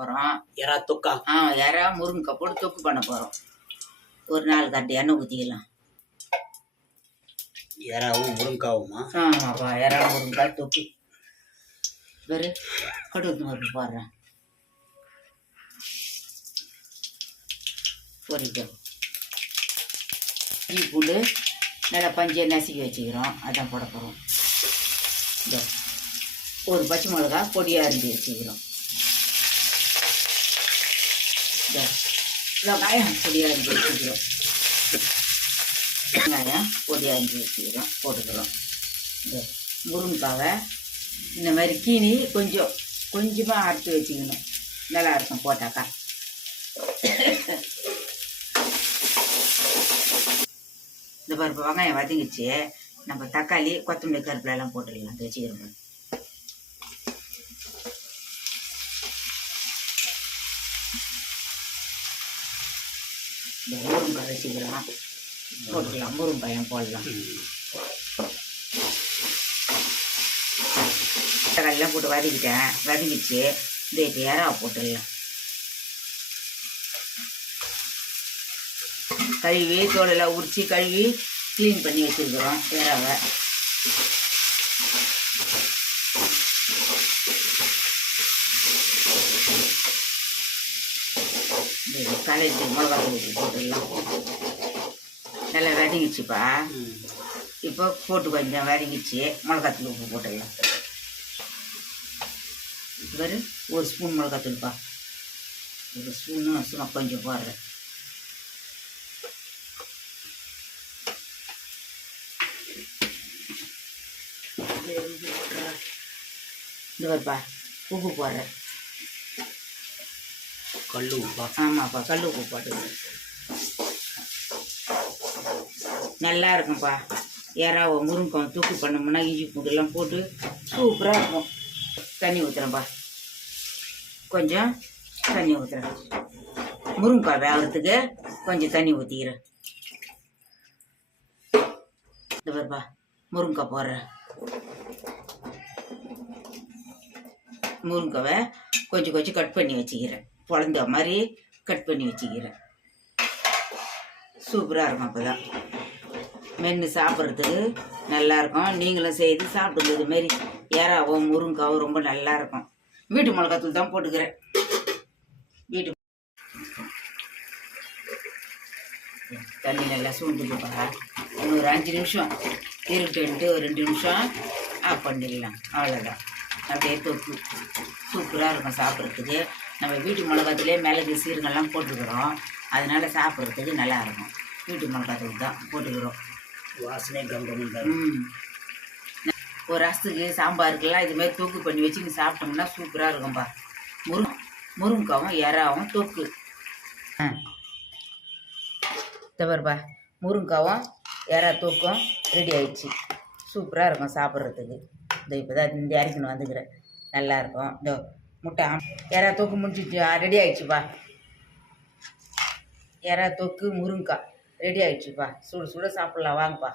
போகிறோம் எறா தொக்கா? ஆ யாரா முருங்கைக்காய் போட்டு தொக்கு பண்ண போகிறோம் ஒரு நாலு கரண்டி எண்ணெய் ஊற்றிக்கலாம் எறாவும் முருங்காவுமா? ஆமாப்பா யாரா முருங்கைக்காய் தொக்கு. வெறு கடுகு மருந்து போடுறேன் பொரிக்கும் இஞ்சி பூண்டு நல்லா பஞ்சை நசுக்கி வச்சுக்கிறோம். அதான் போட போகிறோம் ஒரு பச்சை மிளகா பொடியாக அரிஞ்சு வச்சுக்கிறோம். இதோ வெங்காயம் பொடியாக அரிஞ்சு வச்சுக்கிறோம் வெங்காயம் பொடியாக அரிஞ்சு வச்சுக்கிறோம் போட்டுக்கிறோம் இந்த முருங்கைக்காவை இந்த மாதிரி கீனி கொஞ்சம் கொஞ்சமாக அரைச்சி வச்சுக்கணும் நல்லா இருக்கும் போட்டாக்கா இந்த பருப்பு வெங்காயம் வதங்கிச்சு நம்ம தக்காளி கொத்தமல்லி கருப்பிலெல்லாம் போட்டுக்கலாம் போட்டுடலாம் வச்சுக்கிறோம் இந்த முருங்காய் வச்சுக்கலாம் போட்டுக்கலாம் முருங்காயம் போடலாம். தக்காளிலாம் போட்டு வதக்கிட்டேன். வதங்கிச்சு இந்த இப்போ இறாவை போட்டுடலாம். கழுவி தோலெல்லாம் உரித்து கழுவி க்ளீன் பண்ணி வச்சுருக்குறோம் இறாவை. கலெக்டி மிளகா தூக்கி போட்டுடலாம். நல்லா வதங்கிச்சுப்பா இப்போ போட்டு கொஞ்சம் வதங்கிச்சு மிளகாத்தூள் உப்பு போட்டுடலாம். பாரு ஒரு ஸ்பூன் மிளகாத்தூள்ப்பா. ஒரு ஸ்பூனு சும்மா கொஞ்சம் போடுறேன். இந்த வருப்பா உப்பு போடுறேன். கல்லு உப்பா. ஆமாப்பா கல் உப்பு போட்டு. நல்லா இருக்கும்ப்பா. யாராவோ முருங்கம் தூக்கு பண்ணோம்னா இஞ்சி பூண்டுலாம் போட்டு சூப்பராக இருக்கும். தண்ணி ஊற்றுறேன்ப்பா கொஞ்சம் தண்ணி ஊற்றுறேன் முருங்கைக்காய் வேகிறதுக்கு கொஞ்சம் தண்ணி ஊற்றிக்கிறேன் இந்த பாருப்பா முருங்கைக்காய் போடுறேன். முருங்காவை கொஞ்சம் கொஞ்சம் கட் பண்ணி வச்சுக்கிறேன். பொழந்த மாதிரி கட் பண்ணி வச்சுக்கிறேன். சூப்பராக இருக்கும் அப்போ தான் மென்று சாப்பிட்றதுக்கு நல்லா இருக்கும். நீங்களும் செய்து சாப்பிடுங்க இது மாதிரி முருங்காவோ முருங்காவும் ரொம்ப நல்லா இருக்கும். வீட்டு மிளகாத்தூள் தான் போட்டுக்கிறேன். வீட்டு தண்ணி நல்லா சூண்டுக்குப்பா இன்னும் ஒரு அஞ்சு நிமிஷம். இருக்கட்டுன்ட்டு ஒரு ரெண்டு நிமிஷம் ஆஃப் பண்ணிடலாம். அவ்வளோதான் அப்படியே தொக்கு சூப்பராக இருக்கும் சாப்பிட்றதுக்கு. நம்ம வீட்டு மிளகாத்துலேயே மிளகு சீரகெல்லாம் போட்டுக்கிறோம். அதனால சாப்பிட்றதுக்கு நல்லா இருக்கும். வீட்டு மிளகாத்தூள் தான் போட்டுக்கிறோம். வாசனை கம்பம் ம். ஒரு ரசத்துக்கு சாம்பாருக்கெல்லாம் இது மாதிரி தொக்கு பண்ணி வச்சு நீ சாப்பிட்டோம்னா சூப்பராக இருக்கும்பா. முருங் முருங்காவும் எறாவும் தொக்கு. ஆ. தவறுபா முருங்காவும் எறா தொக்கும் ரெடி ஆயிடுச்சு. சூப்பராக இருக்கும் சாப்பிட்றதுக்கு. இந்த இப்போ தான் இந்த இறக்கின்னு வந்துக்கிறேன். நல்லா இருக்கும். இந்த முட்டை ஆம்- தொக்கு முடிச்சிச்சு ரெடி ஆகிடுச்சுப்பா எறா தொக்கு முருங்கைக்காய் ரெடி ஆகிடுச்சுப்பா சுடு சுட சாப்பிட்லாம். வாங்கப்பா.